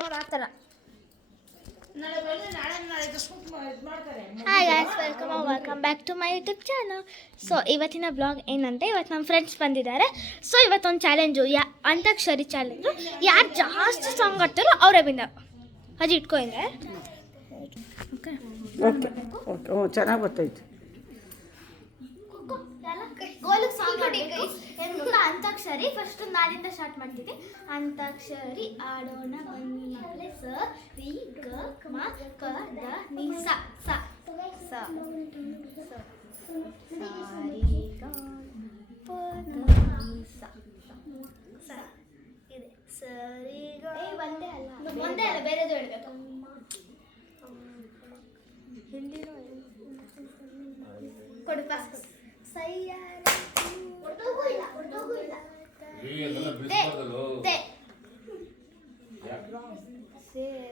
ನೋಡಿ ಆ ಥರ. Hi guys, welcome back to my YouTube channel. So ಇವತ್ತಿನ ಬ್ಲಾಗ್ ಏನಂತೆ, ಇವತ್ತು ನಮ್ಮ ಫ್ರೆಂಡ್ಸ್ ಬಂದಿದ್ದಾರೆ. ಸೊ ಇವತ್ತೊಂದು ಚಾಲೆಂಜು, ಅಂತಾಕ್ಷರಿ ಚಾಲೆಂಜು. ಯಾರು ಜಾಸ್ತಿ ಸಾಂಗ್ ಆಡ್ತಾರೋ ಅವರೇ ವಿನ್ನರ್. ಅಜ್ಜಿ ಇಟ್ಕೊಂಡೆ. ಓಕೆ ಓಕೆ ಓ ಚೆನ್ನಾಗಿ ಗೊತ್ತಾಯ್ತು. ಗೋಲಿಗೆ ಸಾಂಗ್ ಆಡಬೇಕು. ಅಂತಾಕ್ಷರಿ ಫಸ್ಟ್ ನಾನಿಂದ ಸ್ಟಾರ್ಟ್ ಮಾಡ್ತೀನಿ. ಅಂತಾಕ್ಷರಿ ಆಡೋಣ ಬನ್ನಿ ಮಕ್ಕಳೇ. ಸ ರಿ ಗ ಮ ಕ ದ ನಿ ಸ ಸ ಸ ರಿ ಗ ಪ ದ ನಿ ಸ ಸ ಇದೆ. ಸ ರಿ ಗ ಒಂದೇ ಅಲ್ಲ ಬೇರೆದು ಹೇಳ್ಬೇಕು. ಹಿಂದಿನೂ ಕೊಡು ಪಾಸ್.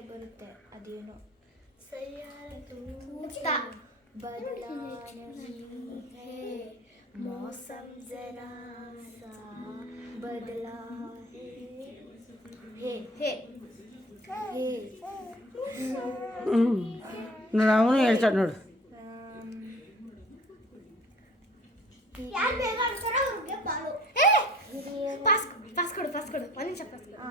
ಬರುತ್ತೆ ಅದೇನು मौसम जरा सा बदला है है ನೋಡು ಅವನು ಹೇಳ್ತಾನೆ ನೋಡು. ಯಾರು ಬೇಗ ಆಡ್ತಾರೋ ಅವ್ರಿಗೆ ಬಾಲು. ಪಾಸ್ ಕೊಡು ಒಂದು ನಿಮಿಷ ಪಾಸ್ ಕೊಡು.